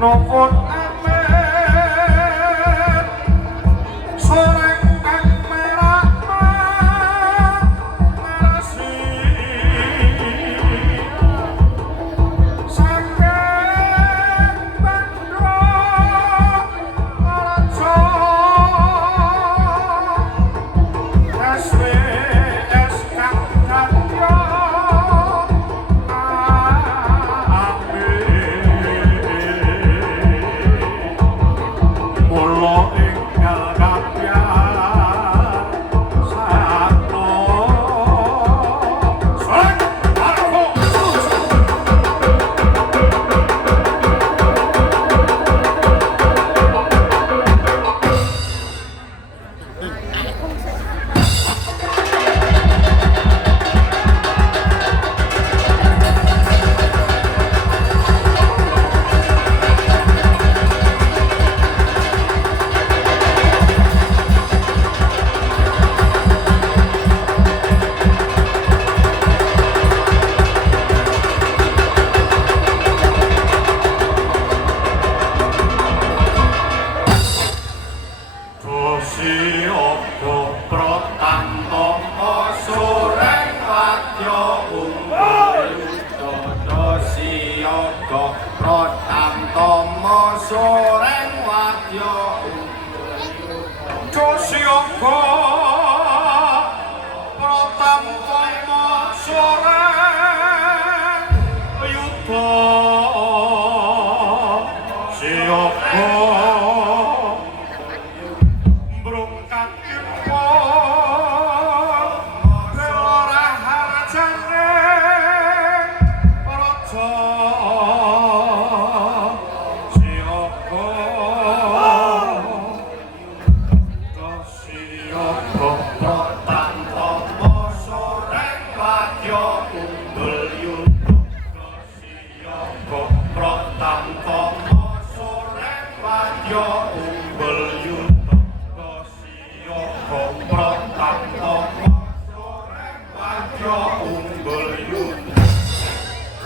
Nuwun amin sore kang merah marasi saking bandra raja SWS kang dadya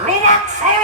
Luwak Solo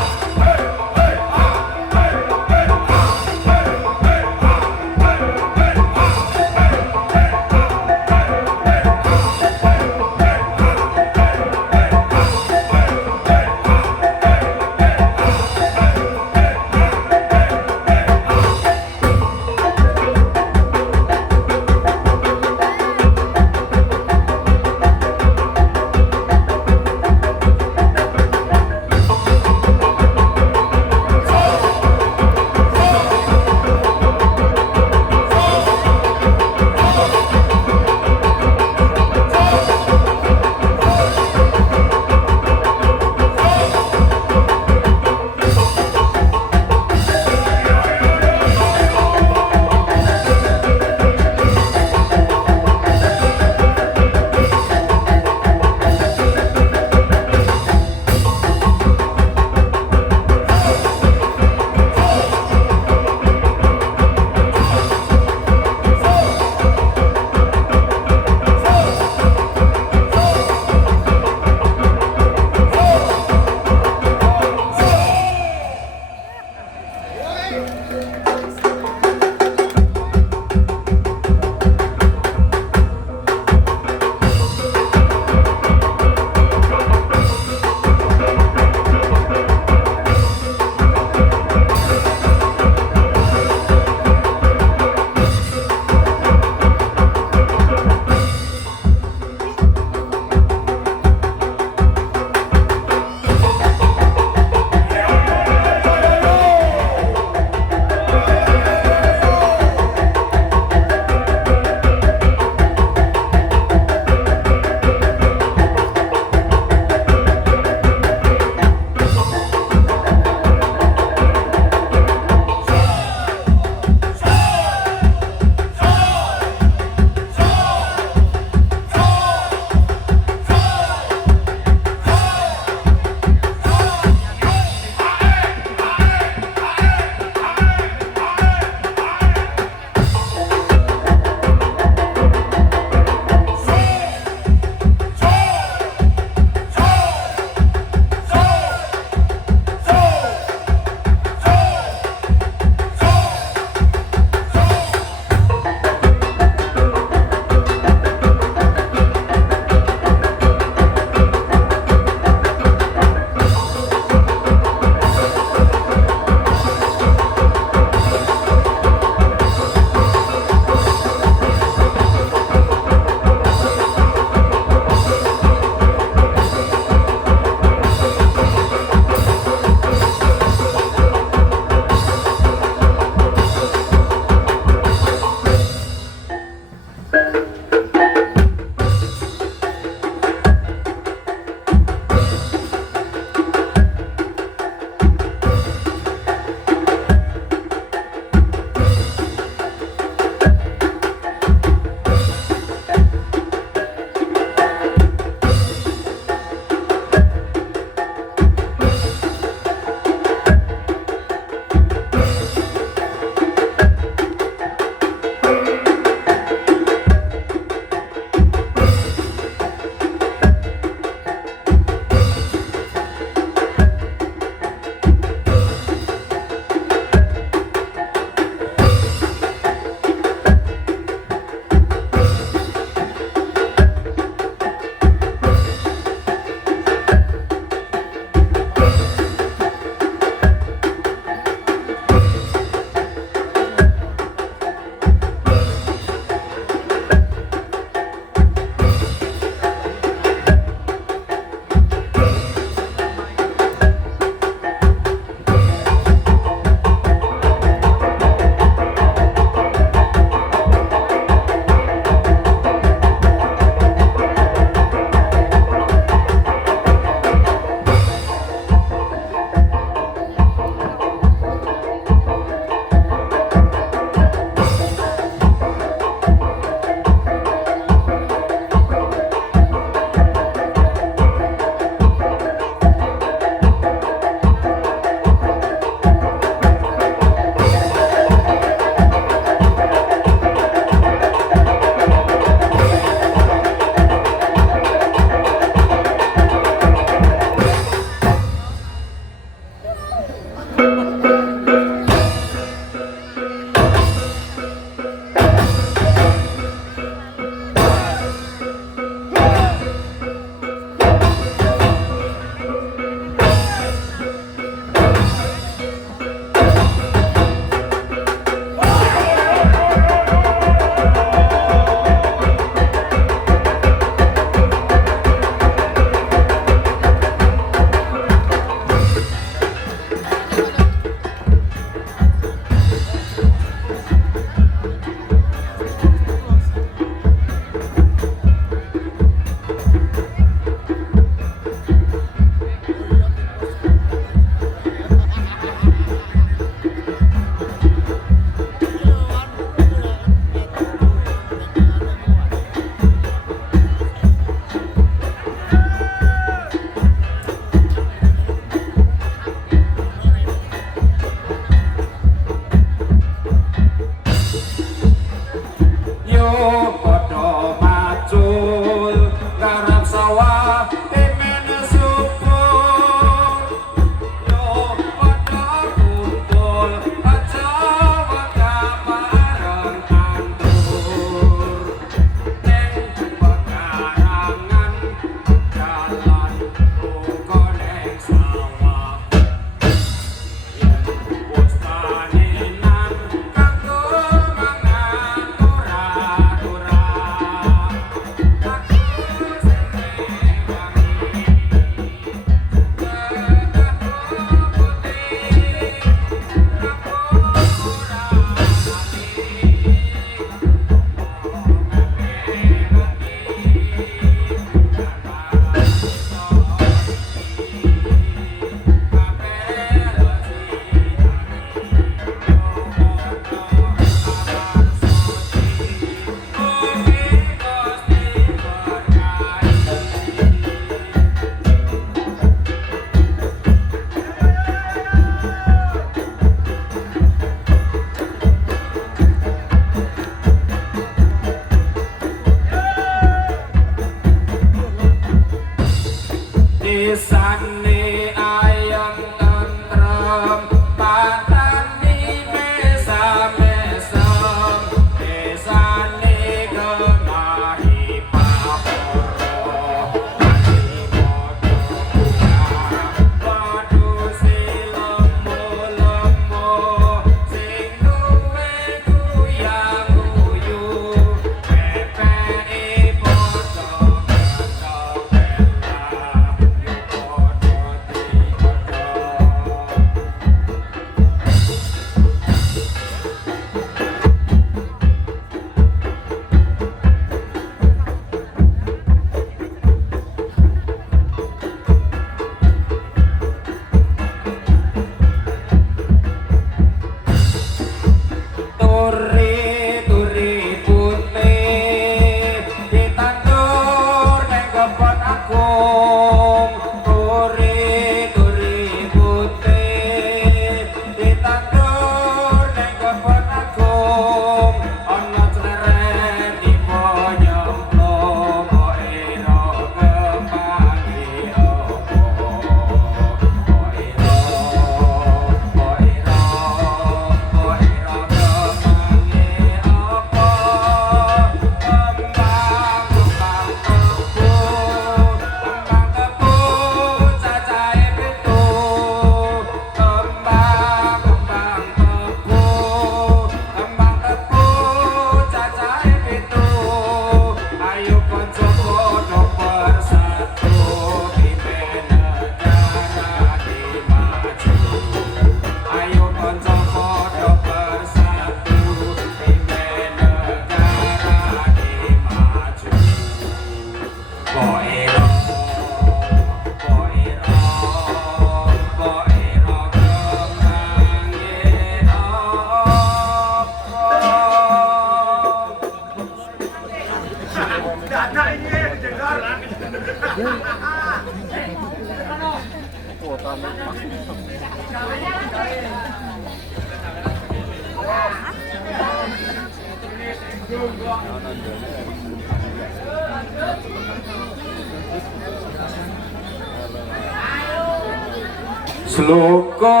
Sloka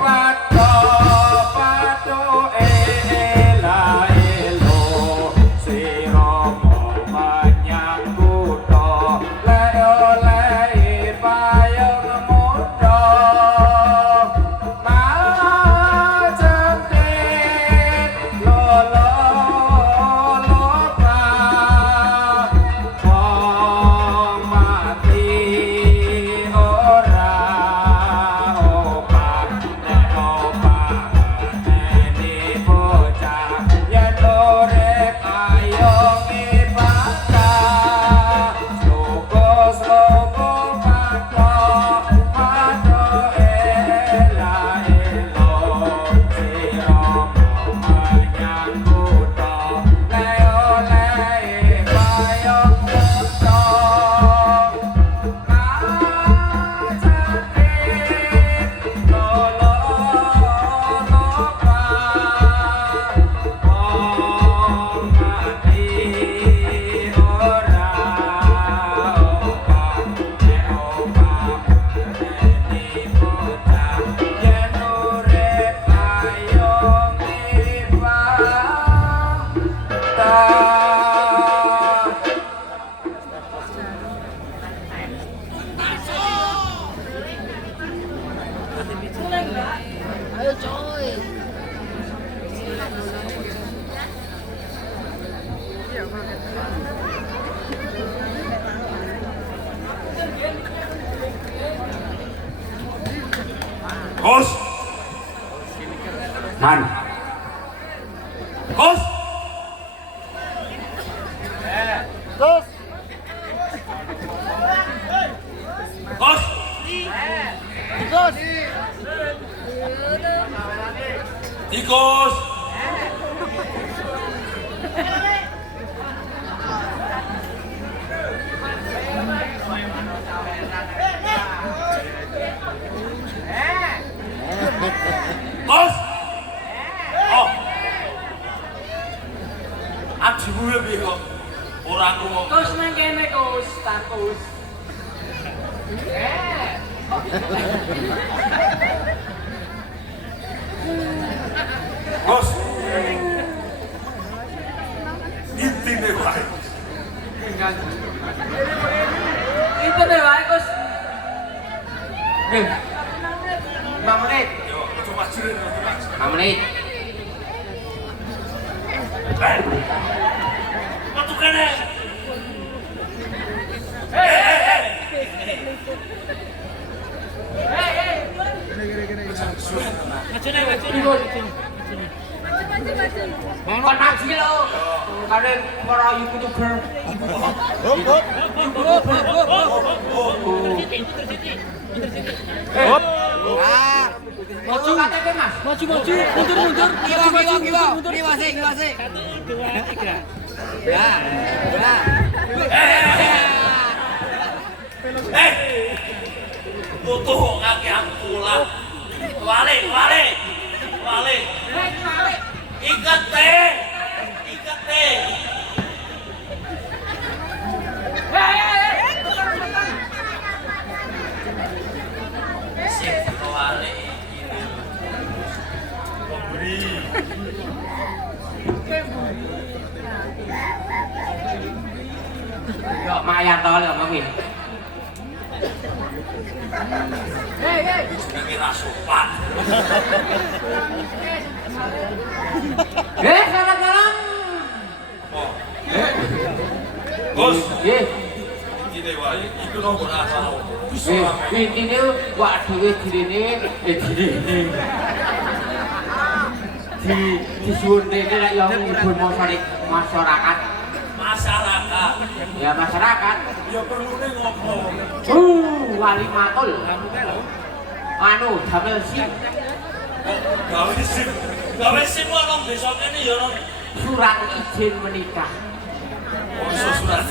padha padha ela elo sira menyang kutha le oleh payung muda majentit lolo loka wong mati ora Ayo coy. Kos. Man. Kos. Terus. Kos. Terus. Tikus. Kos. Oh. Ajimu ya piye kok ora krungu. Kus nang kene kus, takus. Kos. Intine wae. Itu deh wae kus. Nih. 5 menit. Yo, aja majurin, aja maju. 5 menit. Metu kene. Kon maju lho. Kare para YouTuber. Maju KTP Mas. Maju maju, mundur mundur. Mundur. Ini masih. 1 2 3. Ya. Ya. Foto ngake aku lah. Balik. Ikat teh. Sip, balik. Pemberi. Yo mayar to lho Mami. Jenenge ra sopan. Salam. Oh. Bos, Nggih. iki wae. Iku nomor asal. Intine wak dhewe direne disuwun rene lek yo ngibur masyarakat. Ya masyarakat. Ya perlune ngopo? Wali matul. Anu damel SIM. Gawe SIM nang desa kene ya ono Surat izin menikah. surat.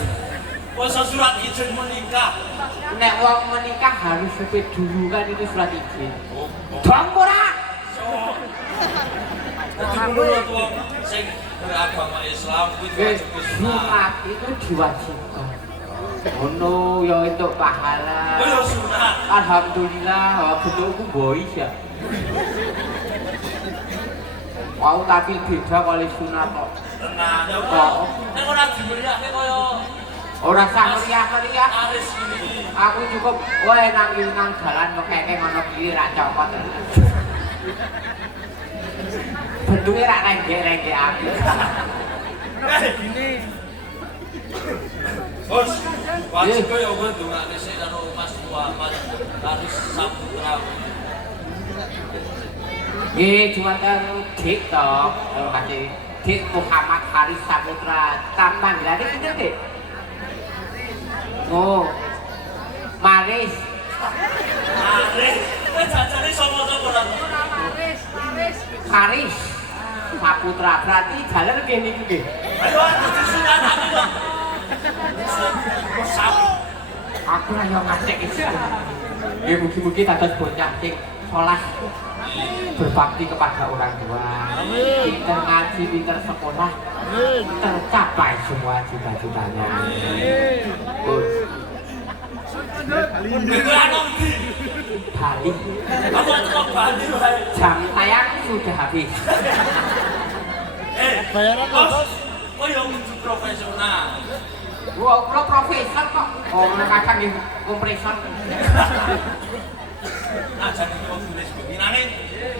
Masa surat izin menikah. Nek wong menikah harus sebut dulu kan itu surat izin. Oh, Dong ora. Jadi menurut wong sing beragama Islam kuwi wajib Sunat itu diwajibkan. Ono ya untuk pahala. Oh, sunat. Alhamdulillah, bentukku bois ya. Wow, tapi beda kali sunat kok. Tenang, ya Kok. nek ora diberiake kaya Ora sah meriah-meriah. aris ini. Aku cukup wae nang dalan kok keke ngono kiri ra copot. Bentuke ra renggek-renggek aku. Bos, wajib kaya gue ndongakne sik karo Mas Muhammad harus Saputra. Nggih, cuma TikTok, kasih Dik Muhammad Haris Saputra. Panggilannya pinten, Dik? Oh. Maris. Aris, jajane sapa-sapa ora. Haris Saputra. Berarti jalan kene iki nggih. Ayo disunatake kok. Aku ra yo ngacek iki. Ya mugi-mugi dados bocah sing saleh. Berbakti kepada orang tua, pinter ngaji, pinter sekolah, tercapai semua cita-citanya. Bali, Aku tetep Bali wae. jam tayang sudah habis. Bayaran Bos, kok yo kudu profesional. Wow, lo profesor kok. Oh, kadang di kompresor. Aja iki kok tulis begini.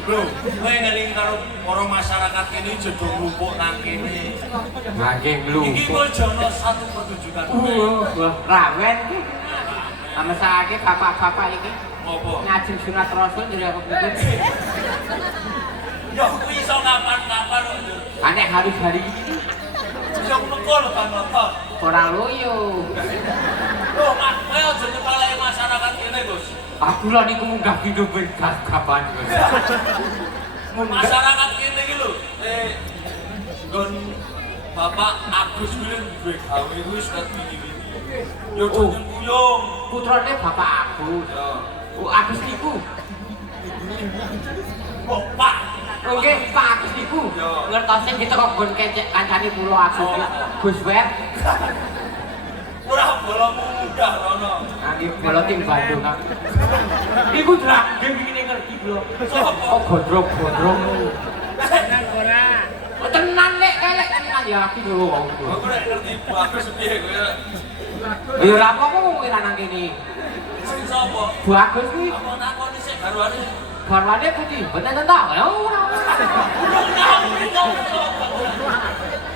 Bro, kowe ngeling karo para masyarakat kene jodo nglumpuk nang kene. Nggih, lu. Iki kok jono satu pertunjukan. Wah, rawen. Sama sakit bapak-bapak ini Apa? ngaji sunat rasul jadi aku pikir. Yo kuwi iso kapan-kapan kok. Aneh harus hari ini. Yo nekol kan nonton. Orang loyo. Loh, Mas, kowe aja nyepeleki masyarakat kene, Gus. Aku lah niku munggah video kapan. Masyarakat kene iki lho, nggon Bapak Agus kuwi duwe gawe wis kepilih. Yo jeneng kuyung. Putrane bapak aku. Yo. Oh, Agus niku. Bapak. Oke, Pak Agus niku. Yo. Ngertose kita kok gon kecek kancane pulo aku. Gus Web. Ora bolomu mudah rono. Nanti kalau tim Bandung kan. Iku drag game iki ngerti bro. Sopo? Oh, gondrong. Tenan ora. Oh, tenan lek elek tenan ya aku lho wong. Aku nek ngerti Agus piye kowe. Ya ora apa-apa kowe ra nang kene. Sing sapa? Bu Agus kuwi Apa nakoni sik garwane? garwane putih, bener ta? Ya ora.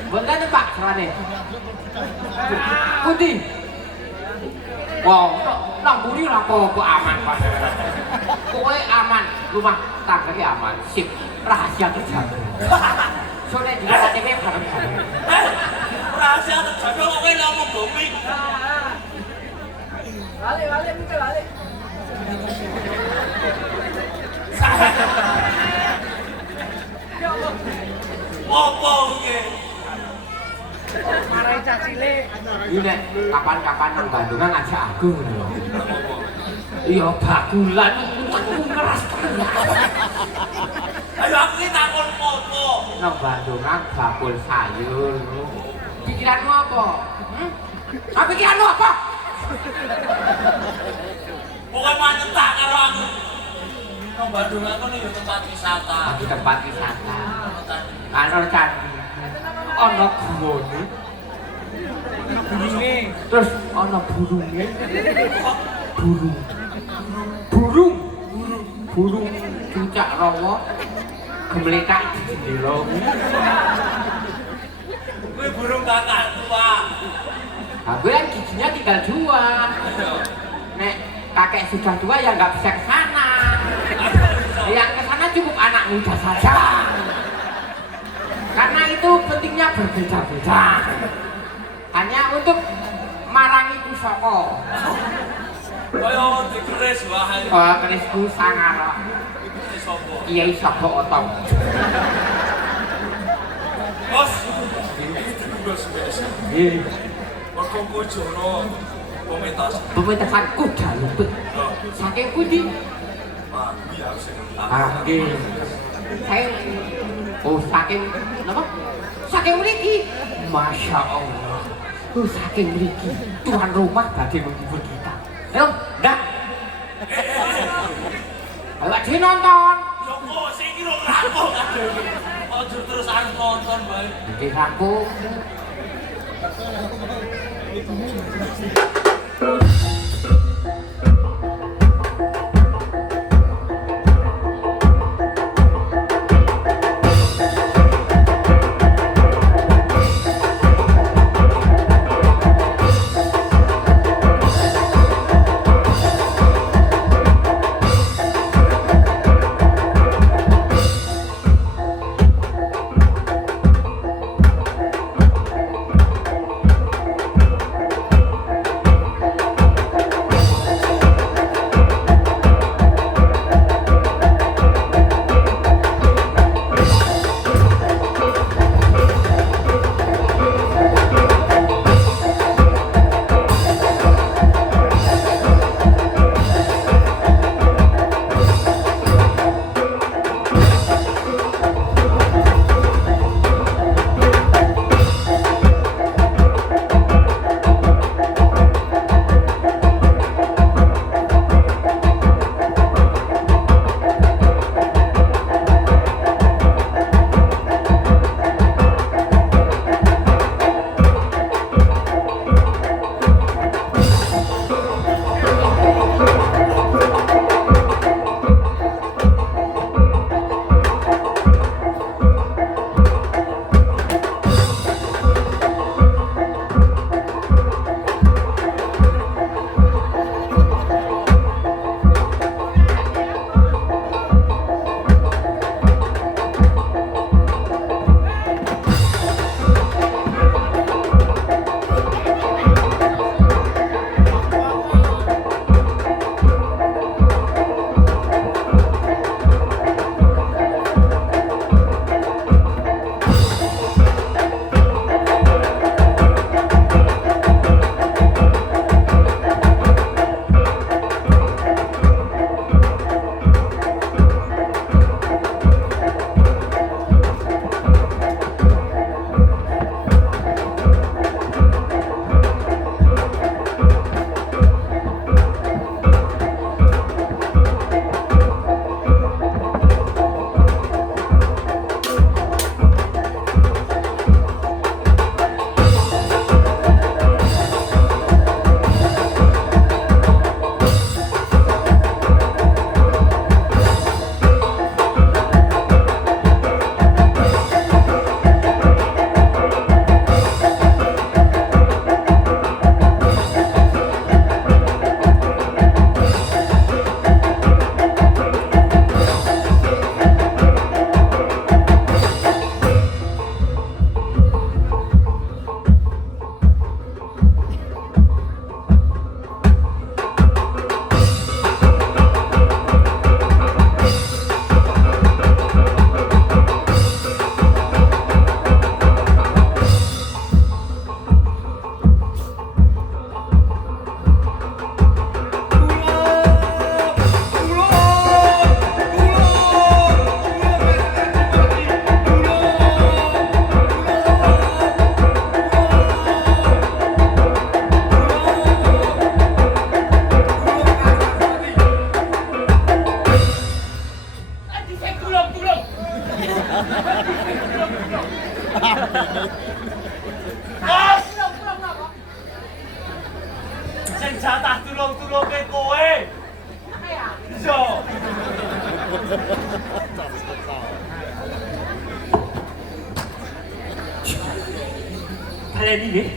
Bener Pak garwane. Putih. Wow, nang buri ora apa-apa aman Pak. Kowe aman, rumah tangga ki aman. Sip, rahasia terjaga. Sore di KTP bareng-bareng. Rahasia terjaga kok kowe ngomong bombing. Balik mikir balik. Apa iki? Marahi cacile. Ini nek kapan-kapan nang Bandung ngajak aku ngono lho. Iya bakulan utekku ngeras kaya. Ayo aku iki takon apa? Nang Bandung bakul sayur. Pikiranmu apa? Ah pikiranmu apa? Pokoknya manyetak karo aku. Nang Bandung aku nih tempat wisata. Di tempat wisata. Ana candi. Ana guwane. Burunge. Terus ana burunge. Burung cucak rawa gemletak di jendela. Kuwi burung kakak tua. Aku kan giginya tinggal 2. Nek kakek sudah tua ya nggak bisa ke sana. Yang ke sana cukup anak muda saja. Karena itu pentingnya berbeda-beda. Hanya untuk marangi pusaka. Kaya dikeris wae. Oh, kerisku sangar. Iki sapa? Kiai Sabo Otong. Bos. Ini tugas biasa. Nggih. Kok Kongko Jono komentas. Pementasan kuda luput. Saking pundi? Pak, iya sing Nggih. Saya saking napa? Saking mriki. Masya Allah. Saking mriki tuan rumah badhe menghibur kita. Ayo, ndak. Ayo nonton. Yo kok sing kira rampung. Ojo terus arep nonton bae. Nggih rampung. Sing jatah tulung-tulunge kowe. Iya. Baleni nggih.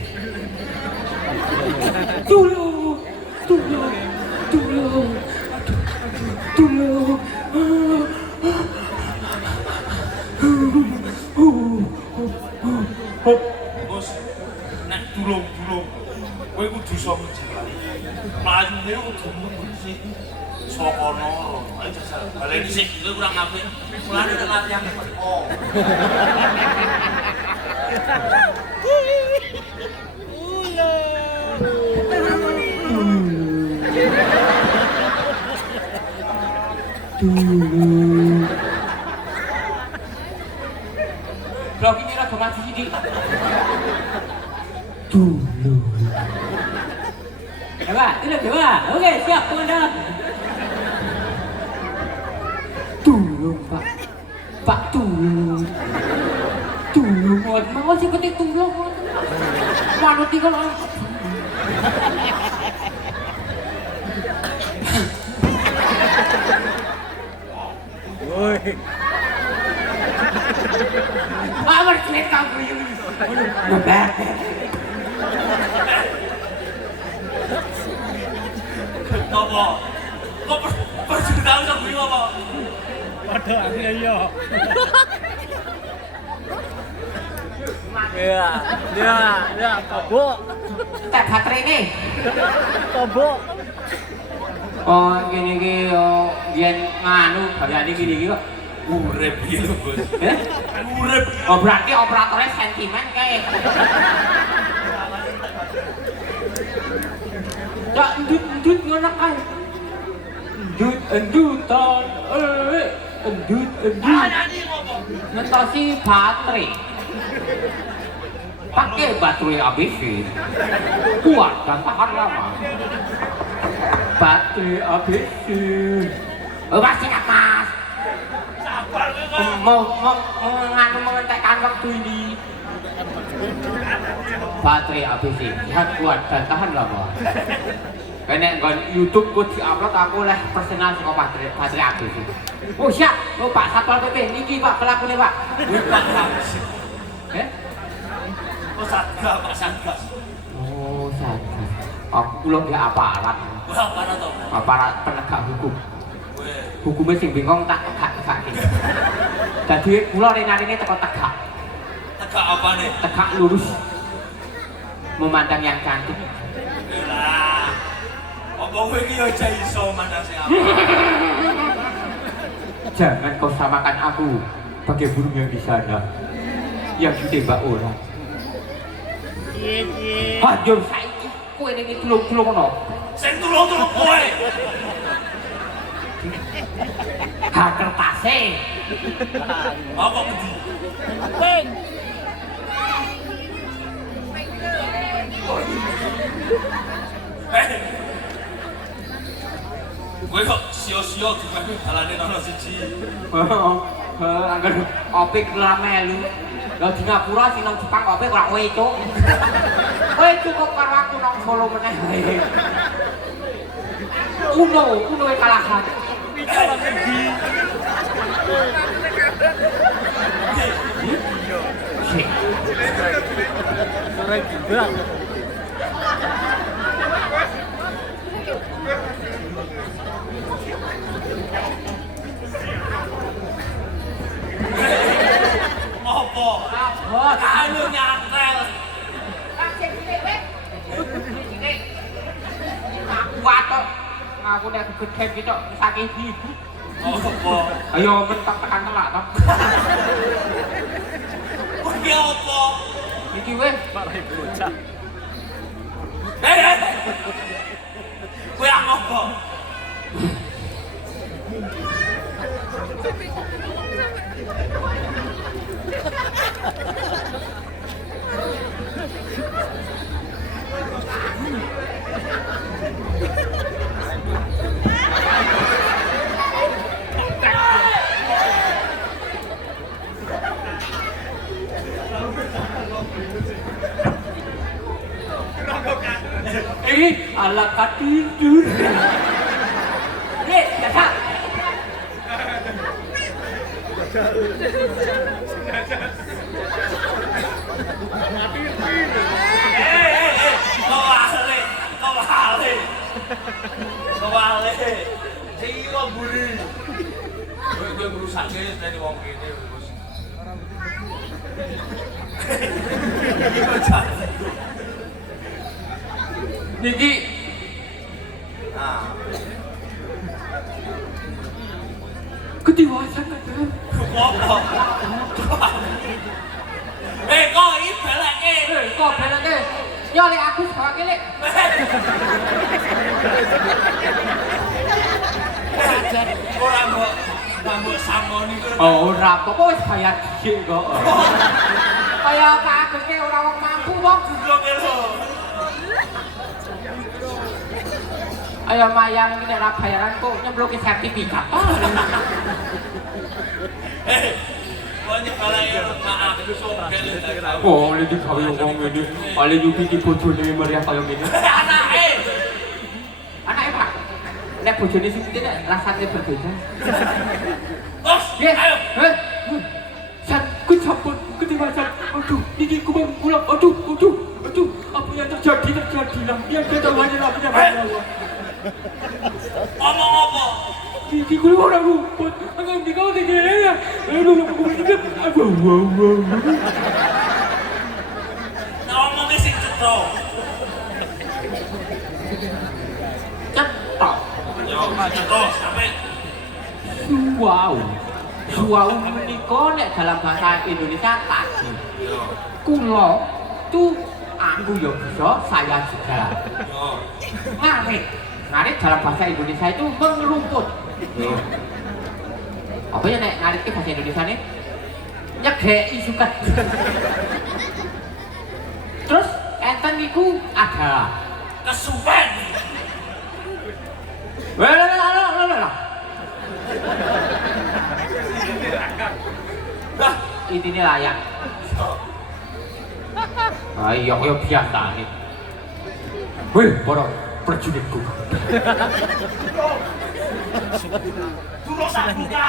Tulung, tulung, tulung, tulung. Bos, nek tulung-tulung kowe kudu iso menjiwai. Mlayune kudu mesti saka noro. Ayo jajal baleni sik kowe kurang apik. Mulane nek latihan teko. Ulo. Dulu. Blok ini rada maju sithik. Dulu. Coba, coba. Oke, siap komandan. Tulung, Pak. Pak tulung. Tulung, Mau sih ketik tulung. Manut iki kalau Woi. Amar klik kamu ini. Ngebet. Apa? Kok perjuangan sama gue apa? Ada akhirnya yo. Ya, kabuk. Tak baterai ini. Kabuk. Oh, gini oh, biar nganu, bayar gini kok. Urep gitu, Bos. Eh? Urep. Oh, berarti operatornya sentimen kayak. Ya, endut ngono kae. Endutan, endut. Nyanyi ngomong. Ngentosi baterai. Pakai baterai ABC. Kuat dan tahan lama. Baterai ABC. Oh, masih Mas. Sabar kowe kok. Mau mengentekkan waktu ini. Baterai ABC sehat kuat dan tahan lama. Kene nggon YouTube ku diupload aku oleh personal saka baterai ABC. Oh siap, oh Pak Satpol PP niki Pak pelakune Pak. Pak Satgas. Eh? Oh Satgas, Pak Satgas. Oh Satgas. Aku kula nggih aparat. Wah, apa to? Aparat penegak hukum. Weh, Hukumnya sing bingung tak tegak-tegak. Dadi kula rene-rene teko tegak. tegak apa nih? Tegak lurus. Memandang yang cantik. Lah. Apa kowe iki yo aja iso mandang sing apa? Jangan kau samakan aku bagai burung yang di sana yang ditembak orang. Iya. Hancur saiki kowe ning tulung-tulung ono. Sing tulung-tulung kowe. Ha kertase. Apa wedi? Peng. Kowe kok sio-sio diwehi dalane ana siji. Angger opik ora melu. Lah di Ngapura sing nang Jepang opik ora weco. Kowe cukup karo aku nang Solo meneh. Uno kalahan. Bicara lagi. Sik. Sore juga. Apa? Oh, Kanu nyantel. kuat kok. Aku nek gedhe gitu saking ibu. Apa? Ayo mentok tekan telak to. Kuwi apa? Iki weh Marahin bocah. Eh. Kowe apa? ala katidur. Dadak. Kewale. Sing iki kok mburi. Kowe ngrusake dari wong kene wis. Iki kok jane. Niki Nah, kedewasaan kan. apa? Kok iki beleke. Kok belake? Ya lek aku sawake lek. Ora mbok sangoni kowe. Oh, ora apa-apa wis bayar dhisik kok. Kaya kageke ora wong mampu wong. Durung lho. Ayo mayang iki nek ora bayaran kok nyempluke sertifikat. Banyak balai maaf besok kene. Oh, lagi gawe wong ngene. Ale yuki iki bojone meriah kaya ngene. Anake. Anake Pak. Nek bojone sing iki nek rasane berbeda. Bos, Yes. ayo. San, ku cabut, ku tiba-tiba. Aduh, ini ku mau pulang. Aduh. Apa yang terjadi lah. Yang kita wajib lah punya banyak. Ngomong apa? Di keluar aku. Angin di kau tinggi ya. Aduh, aku berhenti. Wow. Ngomong sing cetok. Cetok. Yo, cetok sampai Suau menika nek dalam bahasa Indonesia tadi. yo. Kulo tu aku ya bisa, saya juga. Yo. Ngarit dalam bahasa Indonesia itu mengerumput. Apa ya nek ngarit ke bahasa Indonesia nih? Nyegeki suket. Terus enten niku ada. Kesuwen. Lah. Lah, Ini layak. Ayo biasa nih. Wih, para prajuritku. durung tak buka.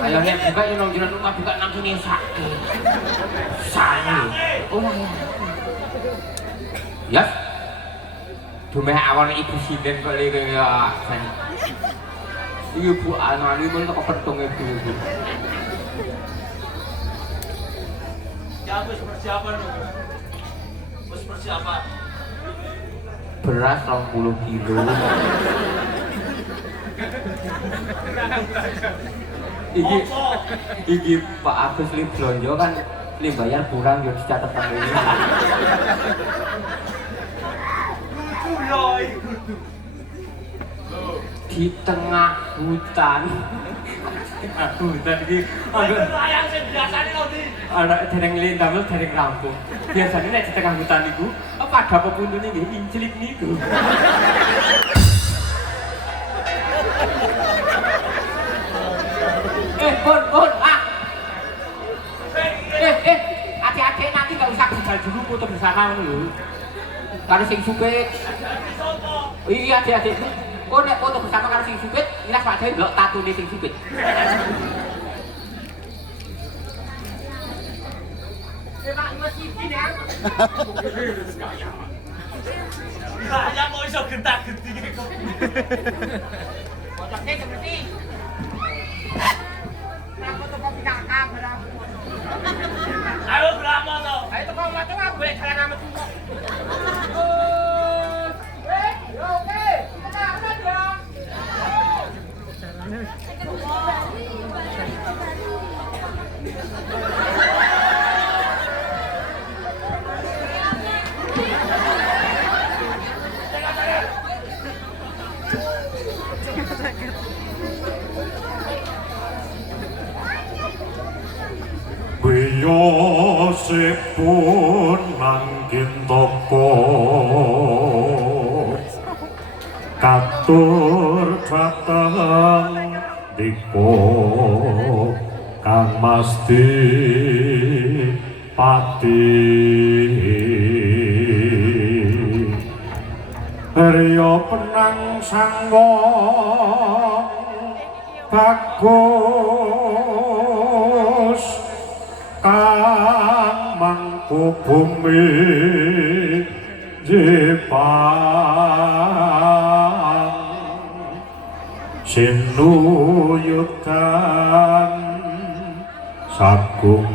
Ayo nek buka yo nang jero rumah buka nang kene sake. Sane. Oh ya. Ya. Dumeh awan ibu sinden kok lek ya san. Iki Bu Anwali men kok petung ibu. Ya wis persiapan lho. Wis persiapan. Beras 20 kilo. Iki Pak Agus li blonjo kan li bayar kurang yo dicatet nang ngene. Di tengah hutan. Hutan iki Ayo layang sing biasane lho Di. ana dereng lindamel dereng rampung. Biasane nek di tengah hutan iku pada pepundune nggih inclik niku. Pun, adik-adik nanti nggak usah tinggal dulu foto bersama dulu. Kalau sing supit, iya adik-adik. Kau nek foto bersama kalau sing supit, ngiras Pak Dewi blok tato di sing supit. Pak masih gini ya. Ya kok iso gentak-gentik iki kok. Fotonya seperti. Fotokopi kakak berapa? Ayo berapa to? Ayo tukang macam apa boleh jalan sama tuh. Oke. Kenapa dong? Wiyosipun mangkin toko katur dhateng diko Kang Masti Pati Rio penang sanggo bagus Kang mangku bumi Jepang sinuyutan sagung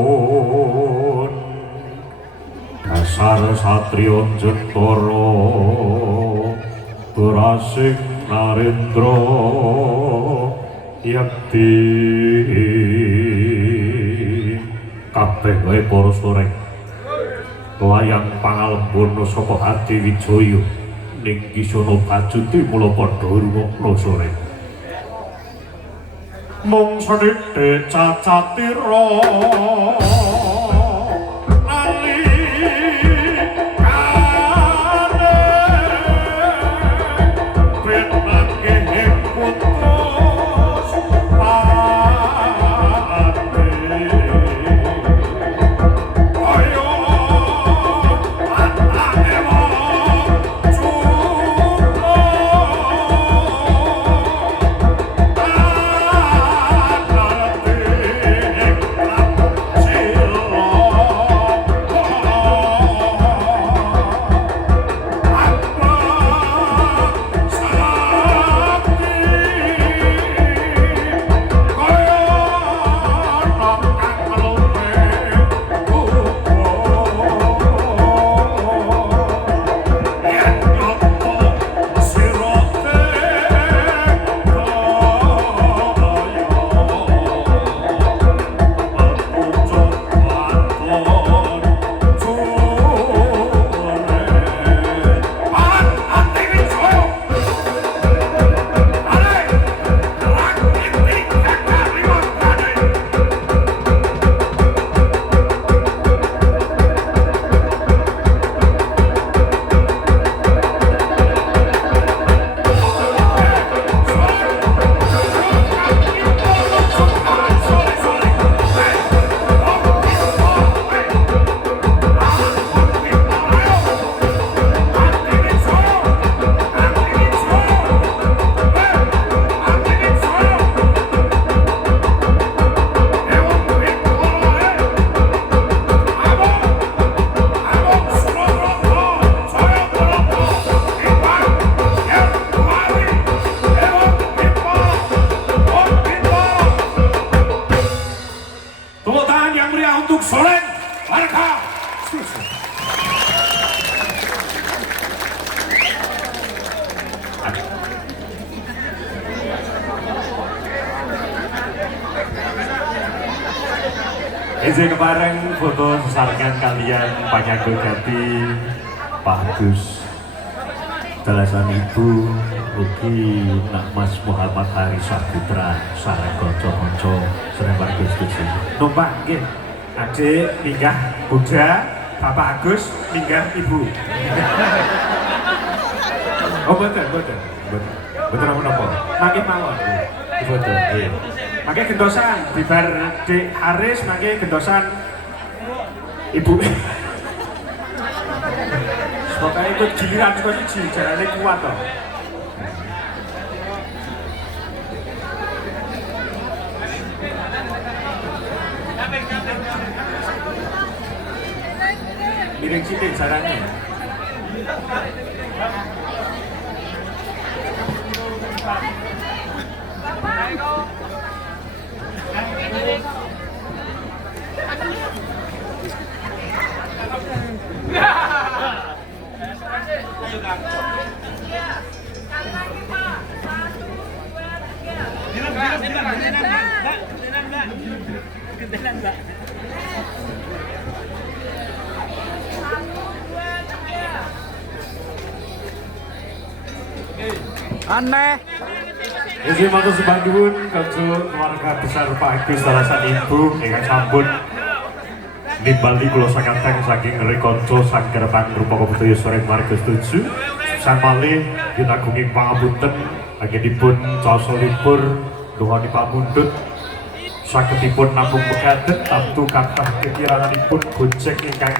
kawulanipun dasar satriya Jentara Berasing Narendra yakti kabeh wae para sorek layang pangalempun saka Adi Wijaya ning kisono pacuti mula padha rungokno sore. Mung sedhithik cacatira untuk Solen warga Susu. Izin kebareng foto sesarengan kalian Panyago Gati, Pak Agus, Dalasan Ibu, Ugi, Nak Mas Muhammad Hari Saputra, Sareng Konco-konco, Sereng Bagus Tusi. Numpak nggih, adik minggah Budha, Bapak Agus minggah Ibu. Oh betul. Betul apa? Makin mawon. Betul. Iya. Makai gendosan, bibar Dik Haris, makai gendosan Ibu. Pokoknya ikut giliran suka siji, jalannya kuat toh. Miring sithik jarane. Aneh. Jadi matur sembah nuwun kanggo keluarga besar Pak Agus Dalasan Ibu ingkang sampun nimbali kula sakateng saking rekanca Sangger Pangrupa Kabudaya Soreng Marga 7. Samali dinagunging pangapunten anggenipun casa lipur nuhuni pamundhut sagedipun namung mekaten tamtu kathah kekiranganipun gojek ingkang